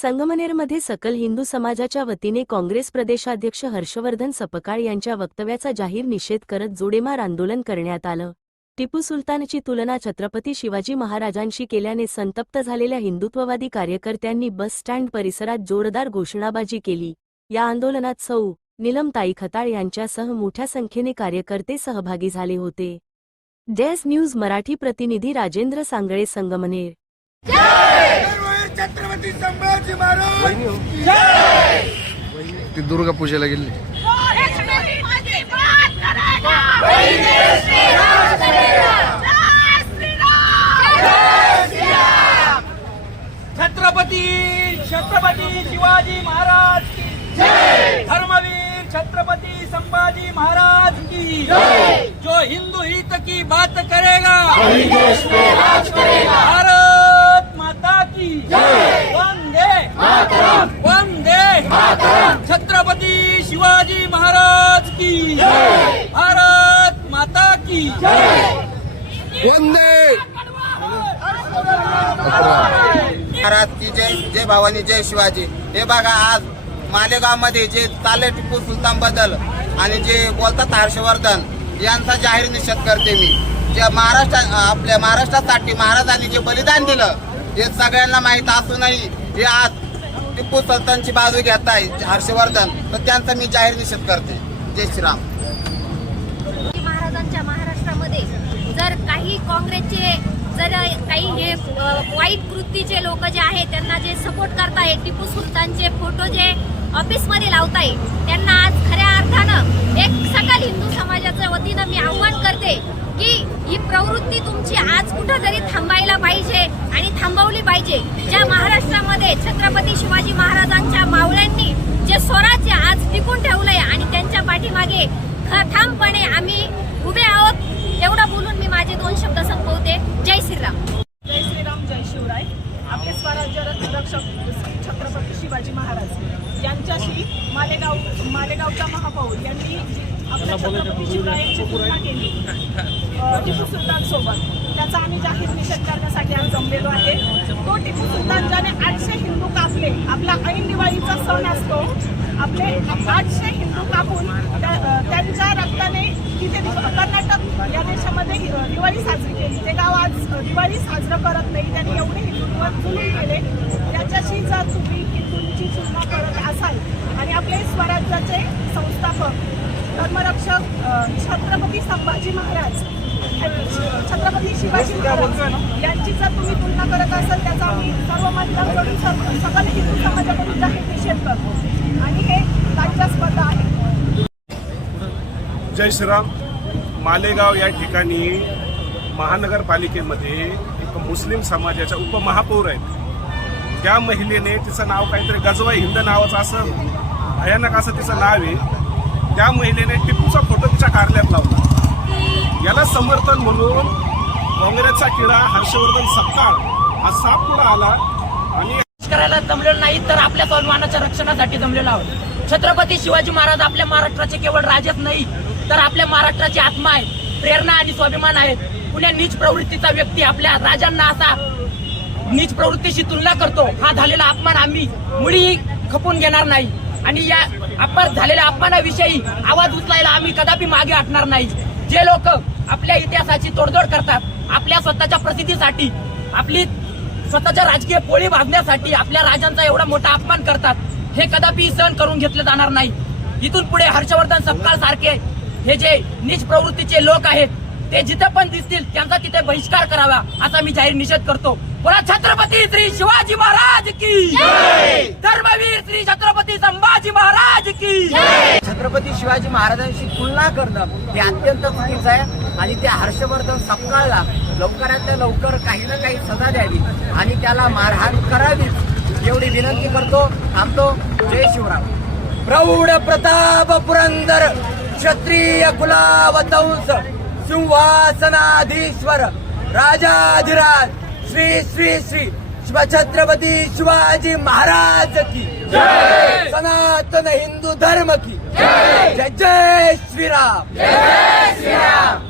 संगमनेरमध्ये सकल हिंदू समाजाच्या वतीने काँग्रेस प्रदेशाध्यक्ष हर्षवर्धन सपकाळ यांच्या वक्तव्याचा जाहीर निषेध करत जोडेमार आंदोलन करण्यात आलं। टिपू सुलतानची तुलना छत्रपती शिवाजी महाराजांशी केल्याने संतप्त झालेल्या हिंदुत्ववादी कार्यकर्त्यांनी बस स्टँड परिसरात जोरदार घोषणाबाजी केली। या आंदोलनात सौ नीलमताई खताळ यांच्यासह मोठ्या संख्येने कार्यकर्ते सहभागी झाले होते। डेस न्यूज मराठी प्रतिनिधी राजेंद्र सांगळे, संगमनेर। छत्रपती संभाजी महाराज जय। ती दुर्गा पूजेला गेली। छत्रपती छत्रपती शिवाजी महाराज की जय। धर्मवीर छत्रपती संभाजी महाराज की जय। जो हिंदू हित की बात करेगा वही देश पे राज करेगा। भारत माता की जय। वंदे मातरम वंदे मातरम। छत्रपती शिवाजी महाराज की जय। भारत माता की जय। वंदे महाराज की जय। जय भवानी जय शिवाजी। हे बघा, आज मालेगाव मध्ये जे चालले टिपू सुलतान बद्दल आणि जे बोलतात हर्षवर्धन यांचा जाहीर निषेध करते मी। जे आपल्या महाराष्ट्रासाठी महाराजांनी जे बलिदान दिलं हे सगळ्यांना माहीत असूनही हे आज टिपू सुलतानची बाजू घेत आहे हर्षवर्धन, तर त्यांचा मी जाहीर निषेध करते। जय श्रीराम। महाराजांच्या महाराष्ट्रामध्ये जर काही काँग्रेसचे जर काही हे वाईट कृतीचे लोक जे आहेत त्यांना जे सपोर्ट करताय, टिपू सुलतानचे फोटो जे ऑफिसमध्ये लावताय, त्यांना आज खऱ्या अर्थानं एक सकल हिंदू समाजाच्या वतीनं मी आव्हान करते की ही प्रवृत्ती तुमची आज कुठंतरी थांबायला पाहिजे आणि थांबवली पाहिजे। ज्या महाराष्ट्रामध्ये छत्रपती शिवाजी महाराजांच्या मावळ्यांनी जे स्वराज्य आज टिकून ठेवलंय आणि त्यांच्या पाठीमागे ठामपणे आम्ही उभे आहोत, एवढं बोलून मी माझे 2 शब्द संपवते। जय श्रीराम। जय श्रीराम, जय शिवराय। आपले स्वराज्य रक्षक छत्रपती शिवाजी महाराज यांच्याशी मालेगावचा महापौर यांनी आपल्या छत्रपती शिवरायांची तुलना केली टिपू सुलतान सोबत। त्याचा आम्ही जाहीर निषेध करण्यासाठी आज जमलेलो आहे। तो टिपू सुलतान ज्याने 800 हिंदू कापले, आपला ऐन दिवाळीचा सण असतो, आपले 800 हिंदू कापून त्यांच्या रक्ताने तिथे कर्नाटक या देशामध्ये दिवाळी साजरी केली। ते गाव आज दिवाळी साजरं करत नाही, त्यांनी एवढे हिंदुत्व जुलूम केले। त्याच्याशी जर तुम्ही हिंदूंची तुलना करत असाल आणि आपले स्वराज्याचे संस्थापक धर्मरक्षक छत्रपती संभाजी महाराज, छत्रपती शिवाजी महाराज यांची जर तुम्ही तुलना करत असाल, त्याचा आम्ही सर्व मतदारांकडून सकल हिंदू समाजाकडून जाहीर निषेध करतो आणि हे लाज्यास्पद आहे। जय श्रीराम। मालेगाव या ठिकाणी महानगरपालिकेमध्ये एक मुस्लिम समाजाच्या उपमहापौर आहेत। त्या महिलेने तिचं नाव काहीतरी गजवाई हिंद नावाचं असं भयानक असं तिचं नाव आहे। त्या महिलेने टिपूचा फोटो तिच्या कार्यालयात लावला। याला समर्थन म्हणून काँग्रेसचा किडा हर्षवर्धन सपकाळ हा साप पुढे आला आणि करायला जमलेलो नाही, तर आपल्या स्वाभिमानाच्या रक्षणासाठी जमलेलो आहोत। छत्रपती शिवाजी महाराज आपल्या महाराष्ट्राचे केवळ राजच नाही, तर आपल्या महाराष्ट्राची आत्मा आहे, प्रेरणा आणि स्वाभिमान आहेत। कुण्या नीच प्रवृत्तीचा व्यक्ती आपल्या राजांना असा नीच प्रवृत्तीशी तुलना करतो, हा झालेला अपमान आम्ही मुळी खपून घेणार नाही आणि या झालेल्या अपमानाविषयी आवाज उचलायला आम्ही कदापि मागे हटणार नाही। जे लोक आपल्या इतिहासाची तोडजोड करतात, आपल्या स्वतःच्या प्रसिद्धीसाठी, आपली स्वतःच्या राजकीय पोळी भाजण्यासाठी आपल्या राजांचा एवढा मोठा अपमान करतात, हे कदापि सहन करून घेतले जाणार नाही। इथून पुढे हर्षवर्धन सपकाळ सारखे हे जे नीच प्रवृत्तीचे लोक आहेत ते जिथे पण दिसतील त्यांचा तिथे बहिष्कार करावा असा मी जाहीर निषेध करतो। बोला छत्रपती श्री शिवाजी महाराज की जय। धर्मवीर श्री छत्रपती संभाजी महाराज की जय। छत्रपती शिवाजी महाराजांशी तुलना करणं हे अत्यंत चुकीचं आहे आणि त्या हर्षवर्धन सपकाळला लवकरातल्या लवकर काही ना काही सजा द्यावी आणि त्याला मारहाण करावीच एवढी विनंती करतो। थांबतो। जय शिवराम। प्रौढ प्रताप पुरंदर क्षत्रिय कुलावतंस सिंहासनाधीश्वर राजाधिराज श्री श्री श्री छत्रपती शिवाजी महाराज की जय। सनातन हिंदू धर्म की जय। जय जय श्रीराम। जय श्रीराम।